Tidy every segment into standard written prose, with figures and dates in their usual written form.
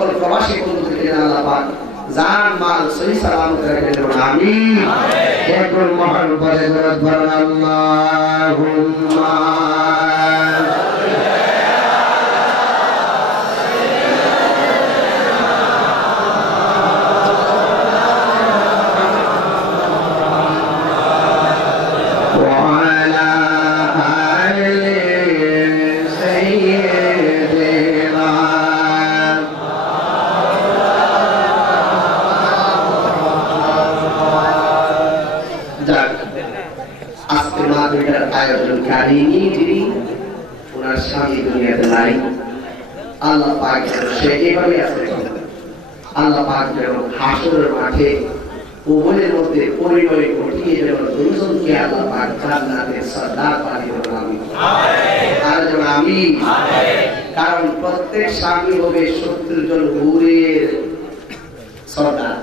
সকল প্রবাসী বন্ধুদেরকে আল্লাহ পাক জান মাল সহি সালামত রেখে দেন আমিন একবার মহব্বতে দরুদ পড়ুন আল্লাহুম্মা আয়োজনকারী যিনি ওনার স্বামী দুনিয়াতে নাই আল্লাহ পাক সে এভাবে আছে আল্লাহ পাক যেন হাসরের মাঠে উভয়ের মধ্যে পরিণয় ঘটিয়ে যেন দুজনকে আল্লাহ পাক জান্নাতের সর্দার বানিয়ে দেন আমিন আর যেন আমিন কারণ প্রত্যেক স্বামী হবে 70 জন হুরের সর্দার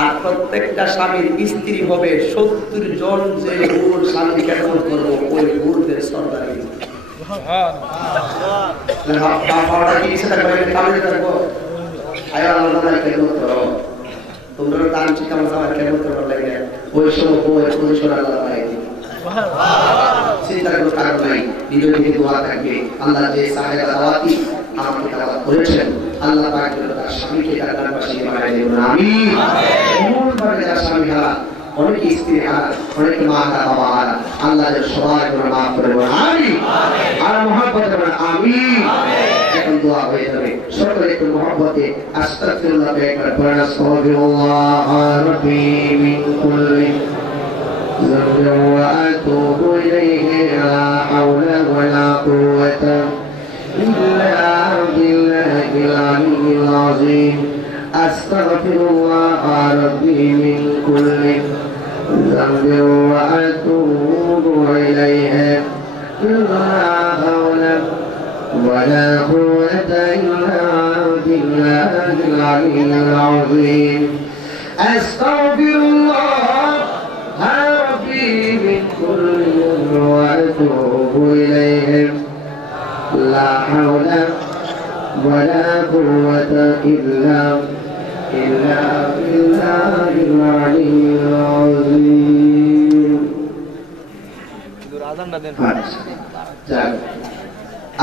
আর প্রত্যেকটা স্বামীর স্ত্রী হবে 70 জন যে হুর স্বামী কেমন করবো ওই হুরদের সর্দারি তোমরা দান চিকাম কেমন করবার লাগে ওই সময় বউয়ের পজিশন আল্লাহ পাই চিন্তার কোনো কারণ নাই নিজের দিকে দোয়া থাকবে আল্লাহ যে সাহেব দাওয়াতি আমাকে দাওয়াত করেছেন আল্লাহ পাক তার স্বামীকে জান্নাতবাসী বানায় দেন আমিন এমন ভাবে যার স্বামী হারা অনেক স্ত্রী হারা অনেক মা হারা বাবা হারা আল্লাহ যে সবাই করে মাফ করে দেন আমিন আর মহব্বতে বলেন আমিন এখন দোয়া হয়ে যাবে সকলে একটু মহব্বতে আস্তাগফিরুল্লাহ একবার পড়েন আস্তাগফিরুল্লাহ রাব্বি মিন কুল্লি ذنب وأتوب إليه لا حول ولا قوة إلا بالله العلي العظيم أستغفر الله ربي من كل ذنب وأتوب إليه لا حول ولا قوة إلا بالله العلي العظيم أستغفر الله من كل وأتوب إليهم لا حول ولا قوة إلا بالله العلي العظيم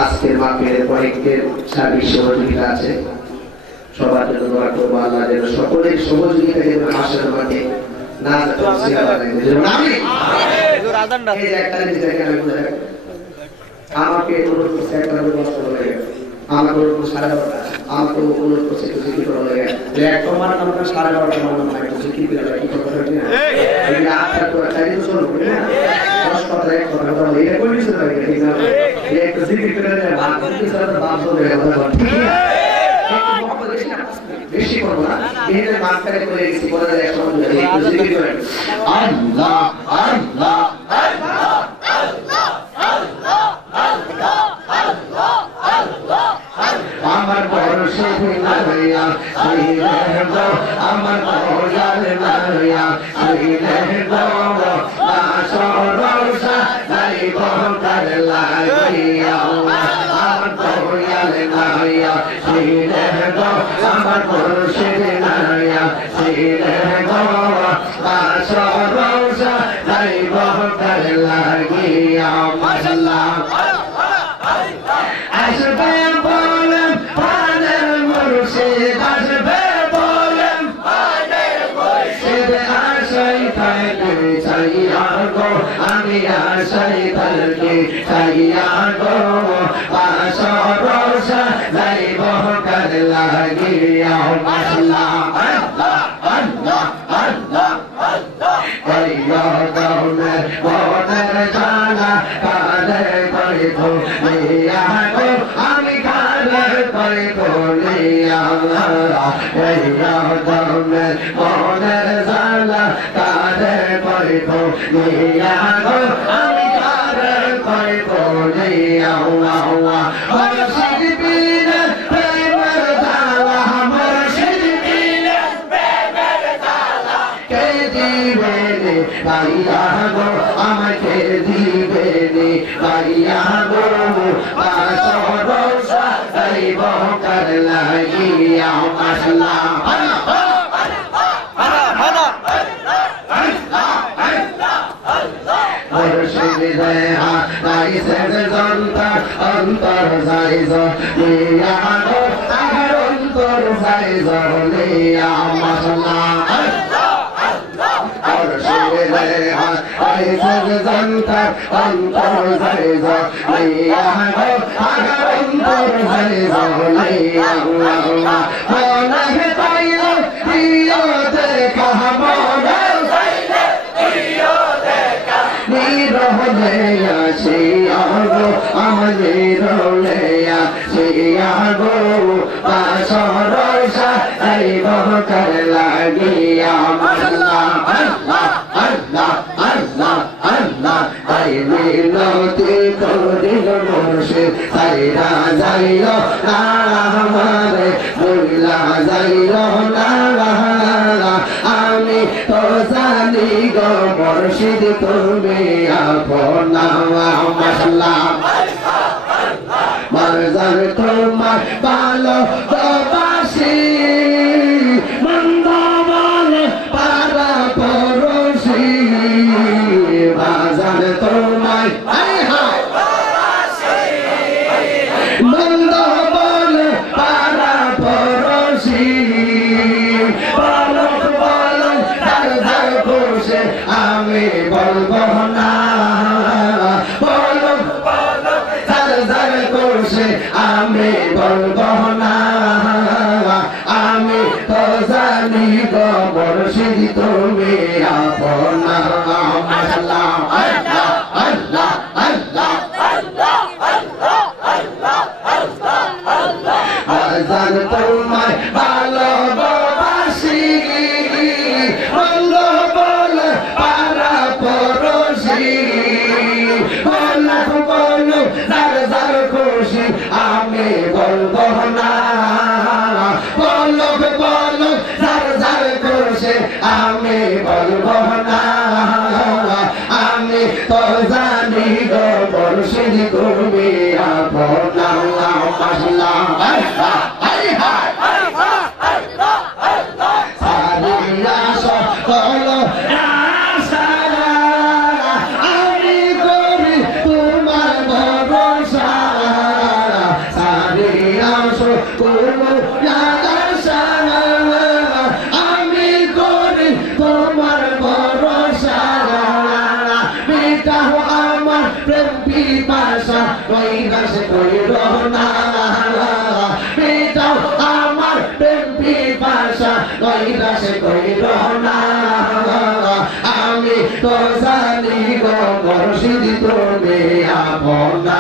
আজকের মাহফিলে কয়েকদের সার্বিক সহযোগিতা আছে সবার জন্য দোয়া করবো আল্লাহ যেন সকলের সহযোগিতা যেন হাসরের মাঠে আমাকে অনুরোধ করছে একটা ব্যবস্থা হয়ে আমাকে অনুরোধ করছে 11:30 আমাকে অনুরোধ করছে জিকির করা হয়ে তোমার নামটা 11:30 আমার নাম একটু জিকির করে কি কথা বলছি না এই আটটা তো চাই তো শুনুন না 10 কথা এক কথা বলে এটা কই দিছে ভাই ঠিক না এই একটু জিকির করে দেন বাদ দিতে সারা বাদ হবে কথা বল ঠিক আছে একটু মহব্বত বেশি করব না এর মাঝখানে করে গেছি বলে দেয় একটু জিকির করেন আল্লাহ আল্লাহ আল্লাহ আল্লাহ আল্লাহ আল্লাহ আল্লাহ আল্লাহ আমার বর্ষে মারিয়া সেই রহমত আমার বর্ষে মারিয়া সেই রহমত আশরসা নাই বহকার লাগিয়া আমার বর্ষে মারিয়া সেই রহমত আমার বর্ষে মারিয়া সেই রহমত আশরসা নাই বহকার লাগিয়া মাশাআল্লাহ আসবে বলেন প্রাণের মুর্শিদ আসবে বলেন প্রাণের মুর্শিদ আশাই থাকে চাইয়া গো আমি আশাই থাকে চাইয়া গো আশরসা নাই বহকার লাগিয়া মাশাআল্লাহ আল্লাহ আল্লাহ আল্লাহ আল্লাহ আইয়া দাওনের বনের জানা কালে করে তো লিয়া গো আমি কালে করে তো লিয়া আইয়া দাওনের বনের জানা কালে করে তো লিয়া গো আমি কালে করে তো লিয়া ওয়া মুর্শিদ বিনে প্রেমের জালা মুর্শিদ বিনে প্রেমের জালা কে দিবে ভাইয়া গো আমাকে দিবে ভাইয়া গো আশরসা নাই বহকার লাগিয়া মশলা অন্তর সাইজ লিয়া গো আহার অন্তর সাইজ লিয়া মশলা और शिवले आई सग जनता अंतर साइज लिया गो आहार अंतर साइज लिया मन है ताइलो दियो देखा मन নিরহলেয়া শিয়াগো আমনিরলেয়া শিয়াগো পাশরসা আইবহ কর লাগিয়া আল্লাহ আল্লাহ আল্লাহ আল্লাহ আল্লাহ আই মিনতি করিল মুর্শিদ সাইরা যাইও না আমারে ভুলা যাইও না আমি তো জানি গো মুর্শিদ তুমি আপনা মশলা মরজার তোমার ভালো বাসি মন্দ বলে পারা পড়োশি বাজার তোমায় মন্দ বলে পারা পড়োশি বলক বলক ধার ধার বসে আমি বলবো না বলক বলক ধার ধার বসে আমি বলবো না আমি তো জানি গো মুর্শিদ তুমি আপনা আল্লাহ আল্লাহ আল্লাহ আল্লাহ আল্লাহ আল্লাহ আল্লাহ আল্লাহ আল্লাহ তোমায় ভালোবাসি মন্দ বলে পারা পড়োশি বলক বলক জার জার খুশি আমি বলবো না বলক বলক জার জার খুশি আমি বলবো না আমি তো জানি গো মুর্শিদ তুমি আপনা মশলা আল্লাহ আল্লাহ আল্লাহ আল্লাহ আল্লাহ সারিয়া সকল আশা আমি করি তোমার ভরসা সারিয়া সকল আশা আমি করি তোমার ভরসা মিটাও আমার প্রেম পিপাসা নৈরাশ কইর না মিটাও আমার প্রেম পিপাসা নৈরাশ কইর না আমি তো জানি গো মুর্শিদ তুমি আপনা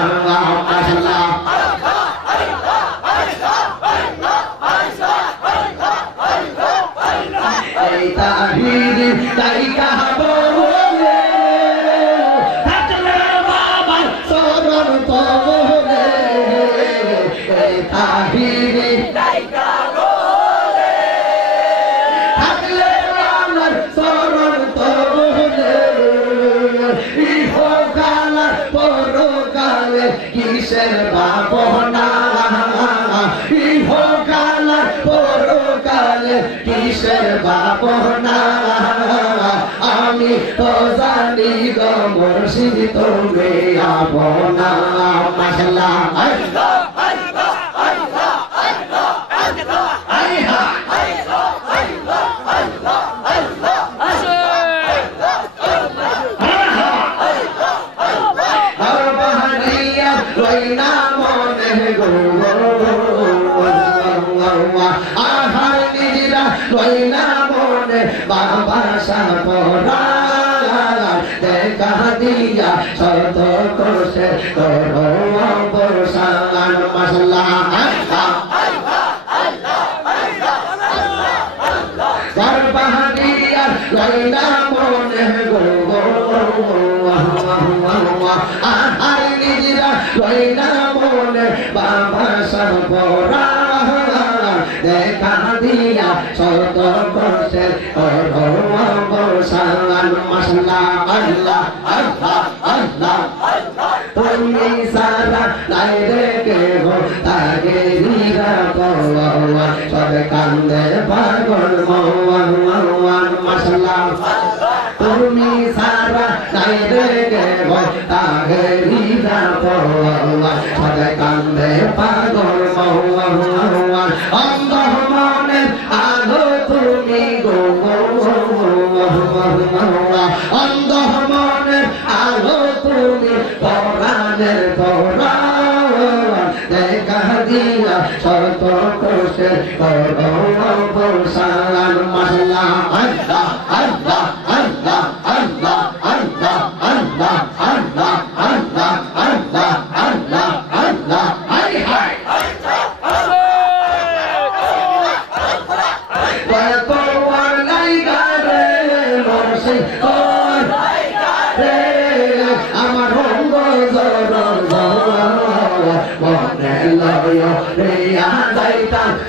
আল্লাহ এই তাহিরি তাই কাহবো থাকলে বাবা সরণ তবলে এই তাহিরি তাই কাহবো থাকলে আমার সরণ তবলে ইহকাল পরকালে কিসের ভাবনা ইহকাল পরকালে কিসের ভাবনা আমি তো জানি গো মুর্শিদ তুমি আপনা মশলা আল্লাহ আল্লাহ আল্লাহ আল্লাহ আল্লাহ আল্লাহ আল্লাহ আল্লাহ আল্লাহ আর বাহারিয়া রইনা মনে গো আহার নিজরা রইনা মনে বাবা সাপরা দেখা দিয়া শত কোষে করো অবসান মশলা বাহারিয়া রইনা মনে গো আহার নিজরা রইনা মনে বাবা সাপরা দেখা দিয়া শত কোষে করো অবসান মশলা আল্লাহ আল্লাহ আল্লাহ তুমি সারা নাই রে কে হো তাকে নিরা মৌয়ান সবে কান্দে পাগল মৌয়ান মৌয়ান মাশাআল্লাহ তুমি সারা নাই রে কেব তাহে রিদা মৌয়ান সবে কান্দে পাগল মৌয়ান মৌয়ান অন্ধ মনে আলো তুমি গো অন্ধ মনে আলো তুমি পরাণের পরাণ দেখা দিয়া শত কোষে পরসান মাশাআল্লাহ আল্লাহ আল্লাহ আল্লাহ আল্লাহ আল্লাহ আল্লাহ আল্লাহ আল্লাহ আল্লাহ আল্লাহ আল্লাহ হাই হাই আমার রঙ্গ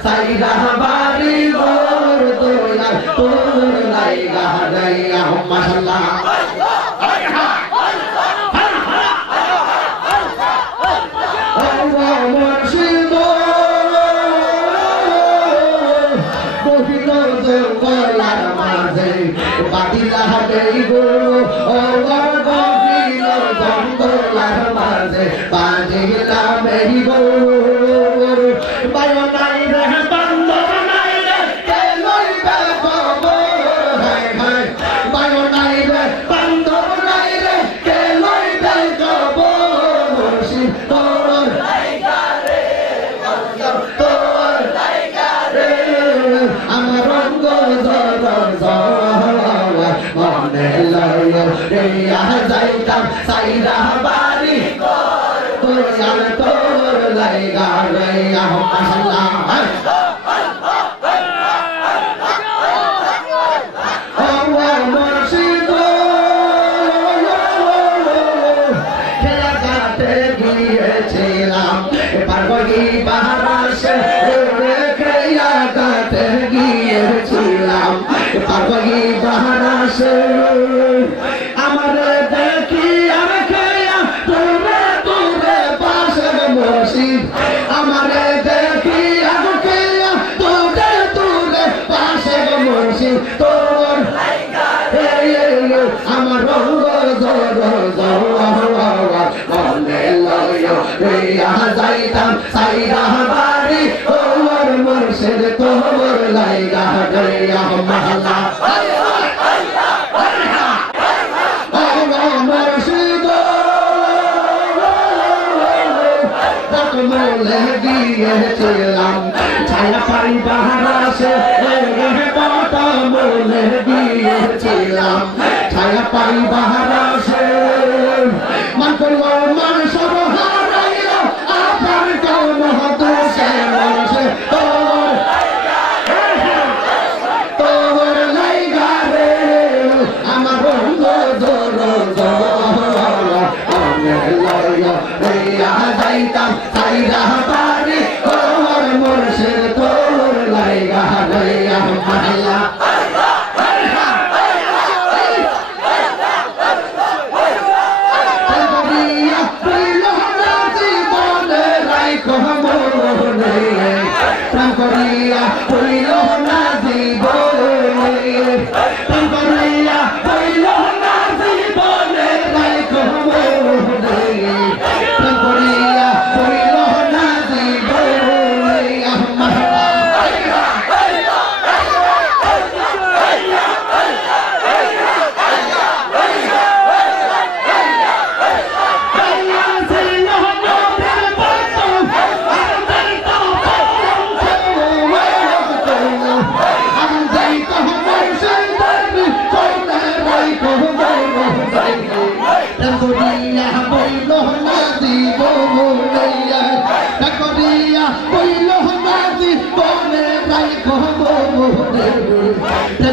সাইরা বাড়ি গোর দোয়া তোর লাইগা গাইয়া মাশাআল্লাহ বাদিলা দেব ও গগিল জঙ্গলার মাঝে বাদিলা মেহিব বায়ো নাই রে বান্দর নাই রে কে লইবে খবর হাই হাই বায়ো নাই রে বান্দর নাই রে কে লইবে খবর মুর্শিদ তোর লাইগা রে তোর লাইগা রে আমার রঙ্গ মনে লয় রে যাইতাম সাইরা বাড়ি তোর লাইগা রে মাশাআল্লাহ মুর্শিদ খেলা কাটে গিয়েছিলাম পার্বতী বাহারাসে খেলা কাটে গিয়েছিলাম পার্বতী বাহারাসে আমার দেখি আর খেয়া তোরে তোরে পাশে মুর্শিদ আমার দেখি আর খেয়া তোরে তোরে পাশে মুর্শিদ তোর আমার রঙ্গ মনে লয় যাইতাম সাইরা বাড়ি ওর মুর্শিদ তোর লাইগা গাইয়া মাশাআল্লাহ মলে গিয়েছিলাম ছায়া পাই বাহারাসে বাটা মলে গিয়েছিলাম ছায়া পাই বাহারাসে মান করলো মান সব হারাইল আপনার কেউ মহাদোষে মানুষে তোর লাইগা রে আমার রঙ্গ যাইতাম সাইরা বাড়ি ওর মুর্শিদ তোর লাইগা গাইয়া মাশাআল্লাহ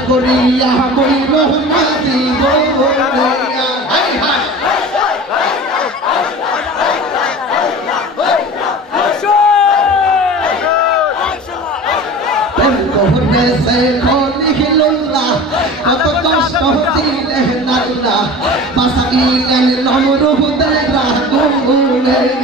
করিয়া বইল না দিব হাই হাই সে লিখিলুল্লাহ কত কষ্ট দিলে নাল্লাহ পাসাইলেন নমরুদের রাগুন I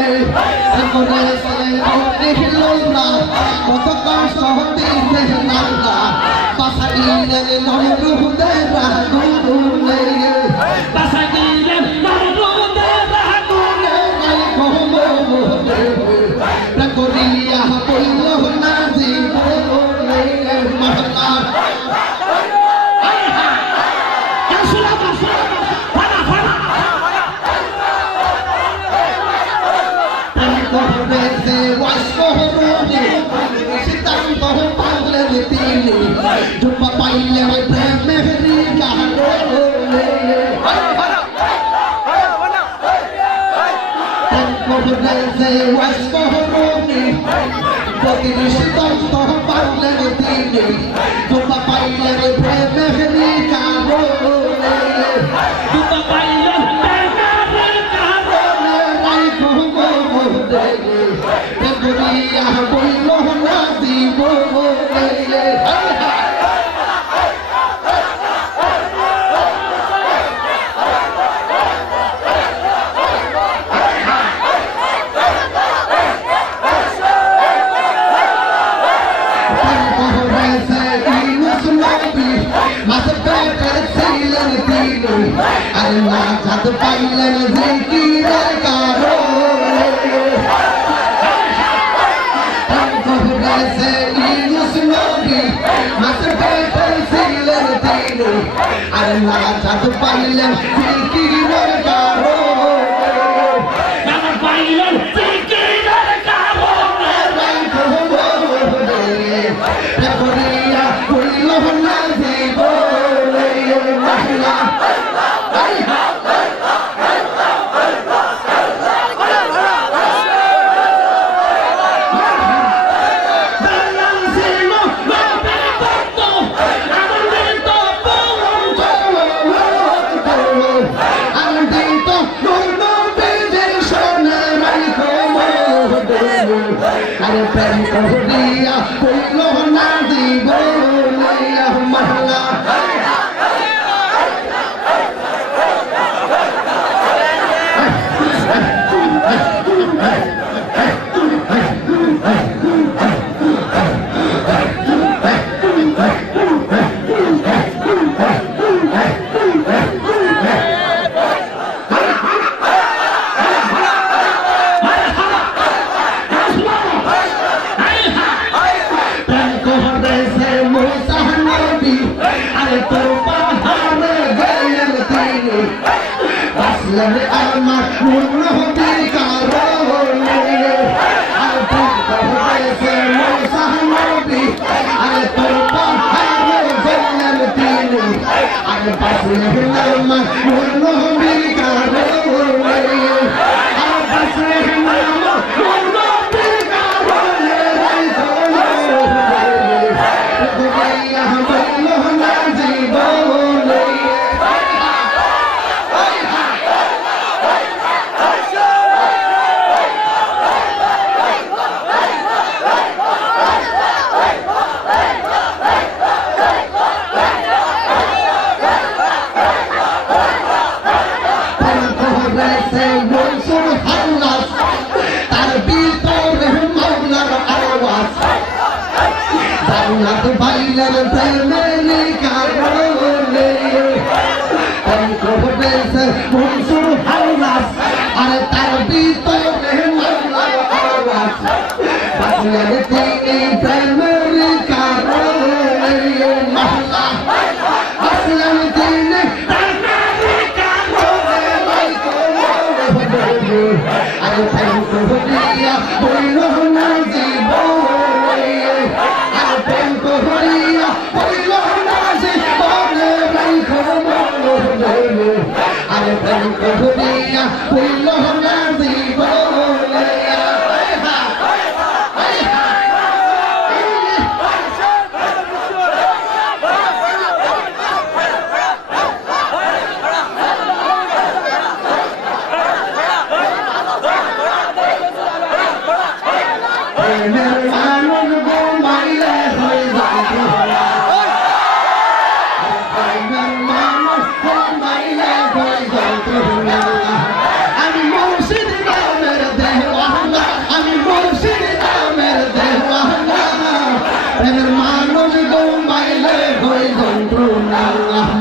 এখানের মানুষ ঘুমাইলে হই যন্ত্রণা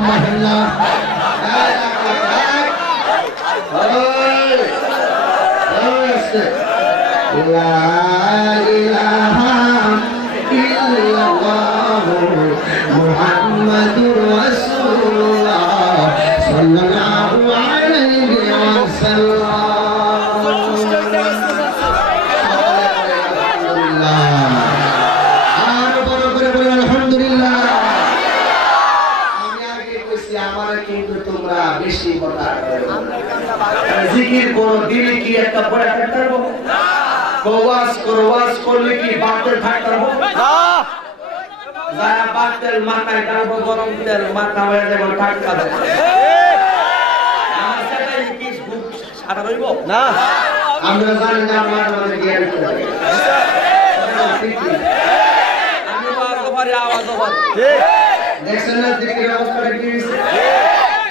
মহিলা লা ইলাহা ইল্লাল্লাহ মুহাম্মাদুর রাসূলুল্লাহ সাল্লাল্লাহু আলাইহি ওয়াসাল্লাম আর বড় করে বলেন আলহামদুলিল্লাহ। আমি আগে কইছি আমার কিন্তু তোমরা বেশি কথা করো জিকির করো দিলে কি একটা পড়া থাকতে পারবো ওয়াজ করো ওয়াজ করলে কি বাতেল থাকতে পারবো না যারা বাতেল মাথায় টানবো গরম তেল মাথা হয়ে যাবে ঠান্ডা দেয় আমার সাথে কি খুব সাদা রইব না আমরা জানি না আমাদের জ্ঞান থাকে আমি বার ঘরে আওয়াজ হবে ঠিক দেখছেন না জিকির অবস্থাটা কি হইছে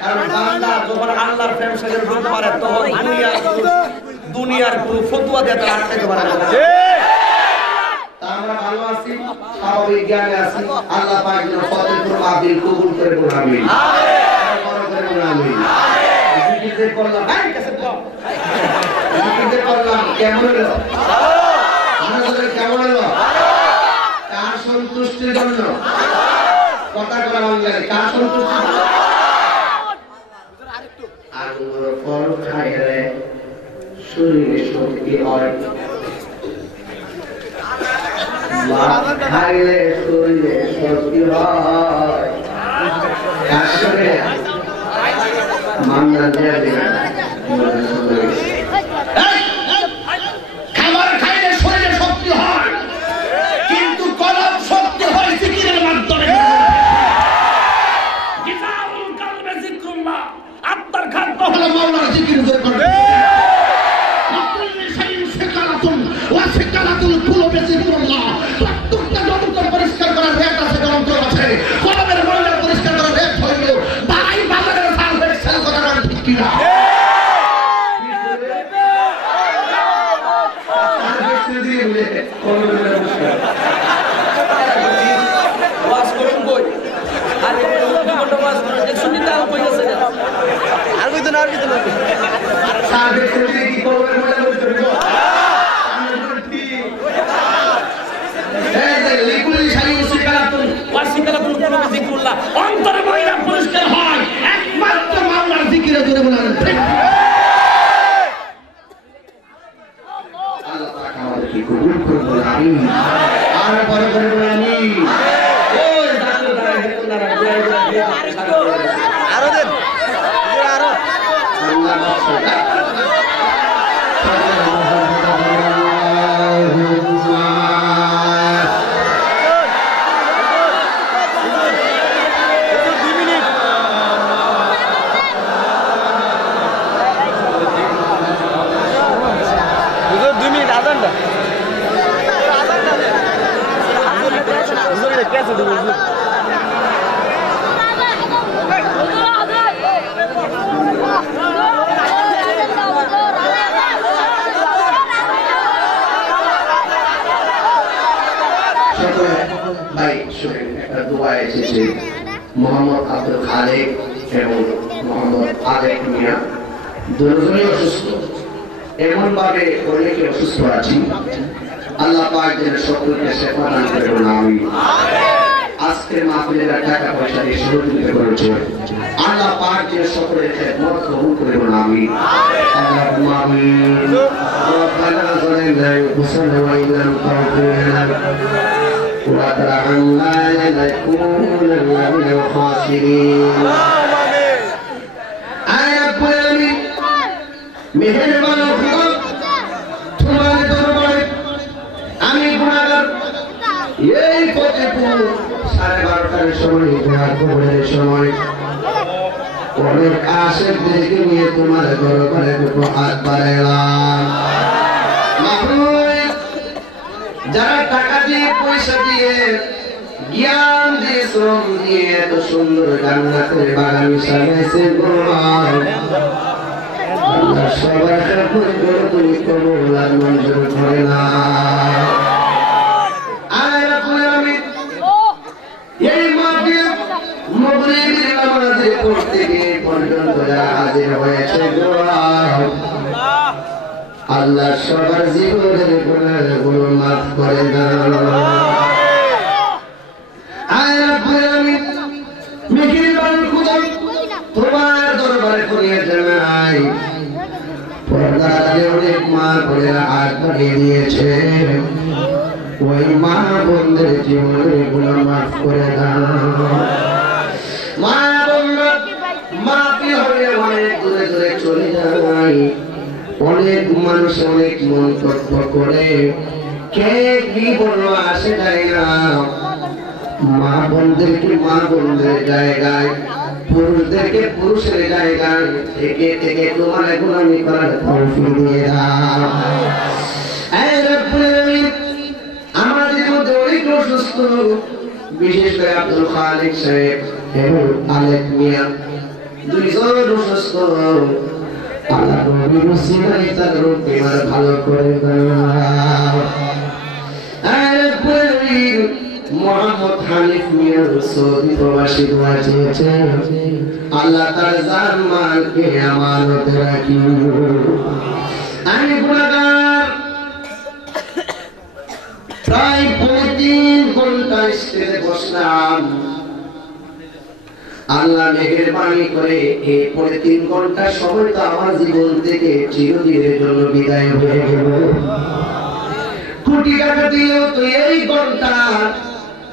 কারণ বান্দা যখন আল্লাহর প্রেম সাগরে ডুব মারে তখন দুনিয়ার পুরো ফতোয়া দিয়ে তার আটকে পারে না ঠিক আমরা ভালো আছি স্বাভাবিক জ্ঞানে আছি আল্লাহ পাক যেন ফতেপুর মাহফিল কবুল করে বলুন আমিন আমিন বড় করে বলুন আমিন জিকির করলাম ভাই কাছে দাও জিকির করলাম কেমন হলো আমাদের কেমন হলো কার সন্তুষ্টির জন্য কথা বলা বাঙালি কার সন্তুষ্টি আগুর ফল খাইলে শরীরে শক্তি হয় খাইলে শরীরে শক্তি হয় আসলে মান্না দেয়া দেবেন খাবার খাইলে শরীরে শক্তি হয় কিন্তু কলম শক্তি হয় জিকিরের মাধ্যমে গিতাবুল কালবে জিক্রুল্লাহ আত্মার খাদ্য হলো মাওলার জিকির করবে প্রত্যেকটা জগতের পরিষ্কার করার রেট আছে গ্রন্থ আছে কলমের ময়লা পরিষ্কার করার রেট হইল ভাই বাজারের সাল সেল করার ঠিক কি না ওয়াজ করুন কই আর দুটো ওয়াজ করুন 100 টাকা কইছে আর কই তো না সাবে সেদিকে কি কলমের ময়লা পরিষ্কার করব অন্তরে মহিলা পুরস্কার হয় একমাত্র মাওলার জিকিরে জোরে বলেন আল্লাহ পাক আমাদেরকে কবুল করুন আমিন আর বড় করে বলেন আমিন ওই দাঁড়াও আরো দেন আরো আল্লাহ कैसे दूँ भाई শুনেন একটা দোয়া এসেছে মোহাম্মদ আব্দুল খালেক এবং মোহাম্মদ আলেক মিয়া দুজনেই অসুস্থ এমন ভাবে অনেকে অসুস্থ আছি আল্লাহ পাক যেন সকলকে সেবা দান করুন আমিন আজকে মাহফিলের টাকা পয়সা দিয়ে সহযোগিতা করেছে আল্লাহ পাক যেন সকলের খেদমত কবুল করুন আমিন আল্লাহুম্মা আমিন রব্বানা যালামনা আনফুসানা ওয়া ইন লাম তাগফির লানা ওয়া তারহামনা লানাকুনান্না মিনাল খাসিরিন আমিন আয় রব্বুল আলামিন মেহেরবান খোদা তোমার দরবারে আমি গুনাহগার এই ফতেপুর 12:30টার সময় দোয়ার কবরের সময় অনেক আশেকদেরকে নিয়ে তোমার দরবারে দুটো হাত বাড়াইলাম মাহবুব যারা টাকা দিয়ে পয়সা দিয়ে জ্ঞান দিয়ে শ্রম দিয়ে এত সুন্দর জান্নাতের বাগান সাজাইছে আল্লাহ সবার কাছে তুমি কবুল আর মঞ্জুর করে না করতে গিয়ে পর্যন্ত যারা হাজির হয়েছে আল্লাহ সবার জীবনের গুনাহগুলো মাফ করে দাও। আয় রব্বুল আলামিন মেহেরবান খোদা তোমার দরবারে করিয়ে জানাই পর্দারে অনেক মা বোনেরা হাত বাড়িয়ে দিয়েছে, ওই মা বোনদের জীবনের গুনাহ মাফ করে দাও। মা বোনরা মাফি হয়ে অনেক দূরে দূরে চলে যায়, অনেক মানুষ অনেক মন্তব্য করে, কে কি বললো আসে যায় না। মা বোনদেরকে মা বোনদের জায়গায়, পুরুষদেরকে পুরুষের জায়গায় থেকে থেকে তোমার গোলামি করার তৌফিক দিয়ে দাও। আমাদের মধ্যে অনেক অসুস্থ, বিশেষ করে আব্দুল খালিক সাহেব এবং আলেক মিয়া দুইজন অসুস্থ, আল্লাহ নবীর উসিলায় তার রোগ বিমার ভালো করে দাও। মোহাম্মদ হানিফ মিয়া সৌদি প্রবাসী দোয়া চেয়েছে, আল্লাহ তার জান মালকে আমানতে রাখি। আমি গুনাহগার, প্রায় 3 ঘন্টা স্টেজে বসলাম, আল্লাহ মেহেরবানি করে এই 3 ঘন্টা সময় তো আমার জীবন থেকে চিরদিনের জন্য বিদায় হয়ে গেল। কোটি টাকা দিলেও তো এই ঘন্টা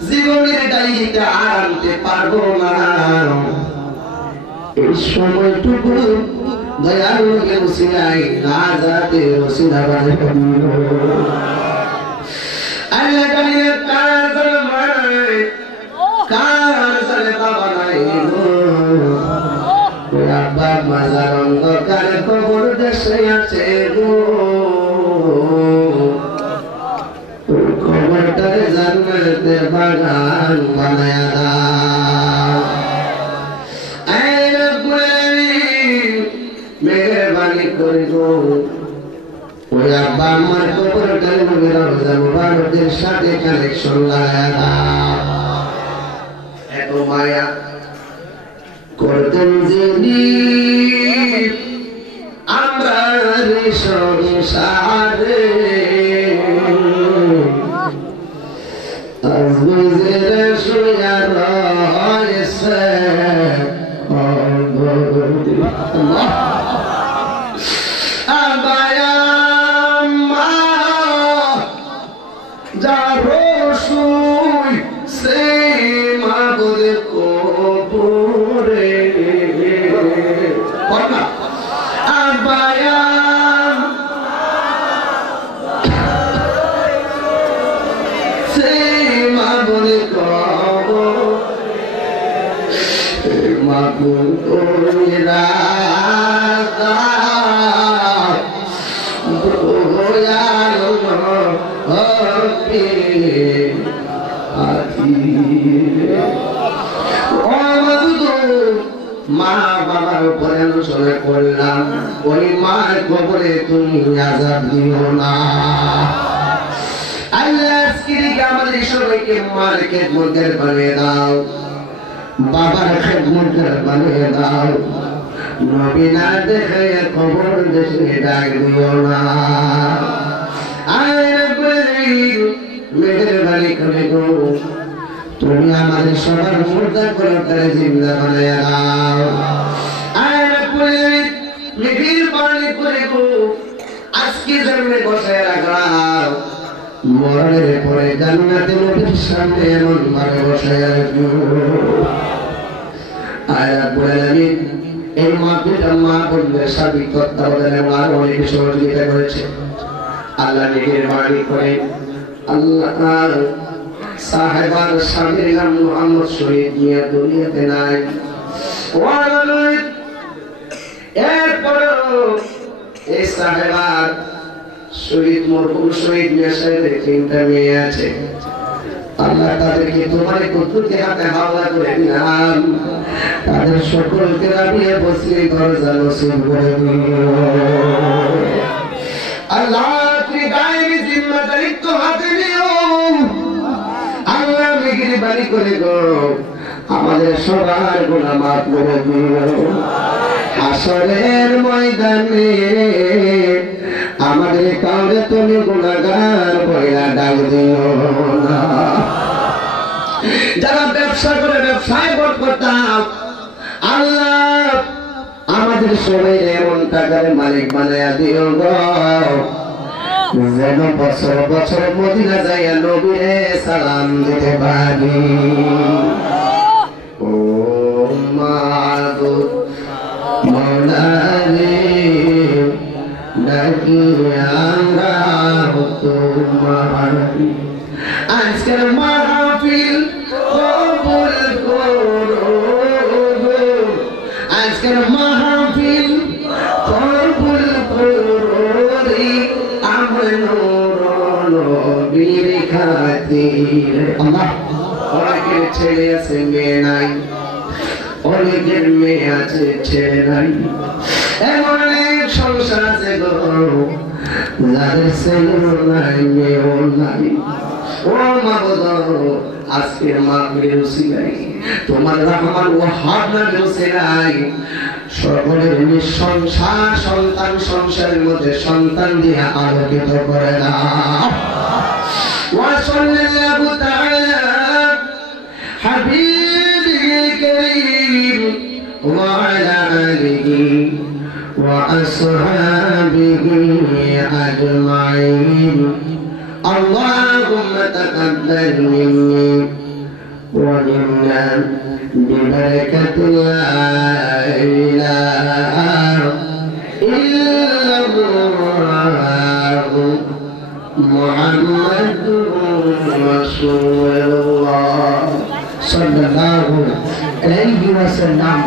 জীবনের ডাইরিতে আর আনতে পারবো না। এই সময়টুকু দয়ার লোকের উসিলায় নাজাতে উসিলা বানাই আল্লাহ কালিয়া কাজল মায় কাজল বাবা নাই গো আব্বা মাজার অন্ধকার কবর দেশে আছে গো, কবরটারে জান্নাতের বাগান বানায়া দাও। আয় রব্বুল আলামিন মেহেরবানি করে গো ওই আব্বা আমার কবরটারে নবীর রওজা মুবারকের সাথে কানেকশন লাগায়া দাও। এত মায়া করতেন যিনি আমরা সংসারে, বুঝলে শুয়া রয়েছে আবায়াম্মা যারো শুই সে মা বলে কবরে আবায়াম সে মা বলে কবরে মা বলে রাজা মা বাবার উপরে আলোচনা করলাম, ওই মার কবরে তুমি আযাব দিও না। আল্লাহ আজকে আমাদের সবাইকে মার খেদমতের বানিয়ে দাও, বাবার খেদমতের বানিয়ে দাও, নবী না দেখে কবর দেশে ডাক দিও না। মেহেরবানি করে গো তুমি আমাদের সবার মুর্দা কলবটারে জিন্দা বানায়া দাও। মেহেরবানি করে গো আজকে জন্মে বসায় রাখলাম, মরণের পরে জান্নাতে নবীর সামনে এমন ভাবে বসায় রাখো। আয় রব্বুল আলামিন এই মাহফিলটা মা বোনদের সার্বিক তত্ত্বাবধানে আর অনেক সহযোগিতা করেছে। আল্লাহ মেহেরবানি করে আল্লাহ সাহেবার স্বামীর নাম মোহাম্মদ শহীদ মিয়া দুনিয়াতে নাই, এরপরেও এই সাহেবার শহীদ মরহুম শহীদ মিয়া সাহেবের 3টা মেয়ে আছে। আল্লাহ তাদেরকে তোমার কুদরতি হাতে হাওলা করে দিলাম, তাদের সকলকে রাবিয়ে বসিয়ে দরজা নসিব করে দিও। আল্লাহ তুমি দায়ী জিম্মাদারি তো হাতে নিও। আল্লাহ মেহেরবানি করে গো আমাদের সবার গুনাহ মাফ করে দিও। হাসরের ময়দানে আমাদের কাউরে তুমি গুনাহগার বইলা ডাক দিও না। যারা ব্যবসা করে ব্যবসায় বরকত দাও আল্লাহ, আমাদের সবাই এমন টাকার মালিক বানায়া দিও গো, যেন বছর বছর মদিনা যাইয়া নবীরে সালাম দিতে পারি। ও মাবুদ মৌলারে ডাকি আমরা তোমার, আজকের মাহফিল কবুল করো, আজকের মাহফিল কবুল করো আমার নবীর খাতিরে। আল্লাহ, অনেকের ছেলে আছে মেয়ে নাই, অনেকের মেয়ে আছে ছেলে নাই, এমন অনেক সংসার আছে গো যাদের ছেলেও নাই মেয়েও নাই। ও মাবুদ, আজকের মাহফিলের উসিলায় তোমার রহমান ওয়াহাব নামের উসিলায় সকলের নিঃসংসার সন্তান সংসারের মধ্যে সন্তান দিয়ে আলোকিত করে দাও। ওয়া সাল্লাল্লাহু তাআলা হাবিবিল কারীম ওয়া আলা আলিহি ওয়া আসহাবিহি আজমাইন। اللهم تقبل مني ومنا ببركة لا إله إلا الله محمد رسول الله صلى الله عليه وسلم.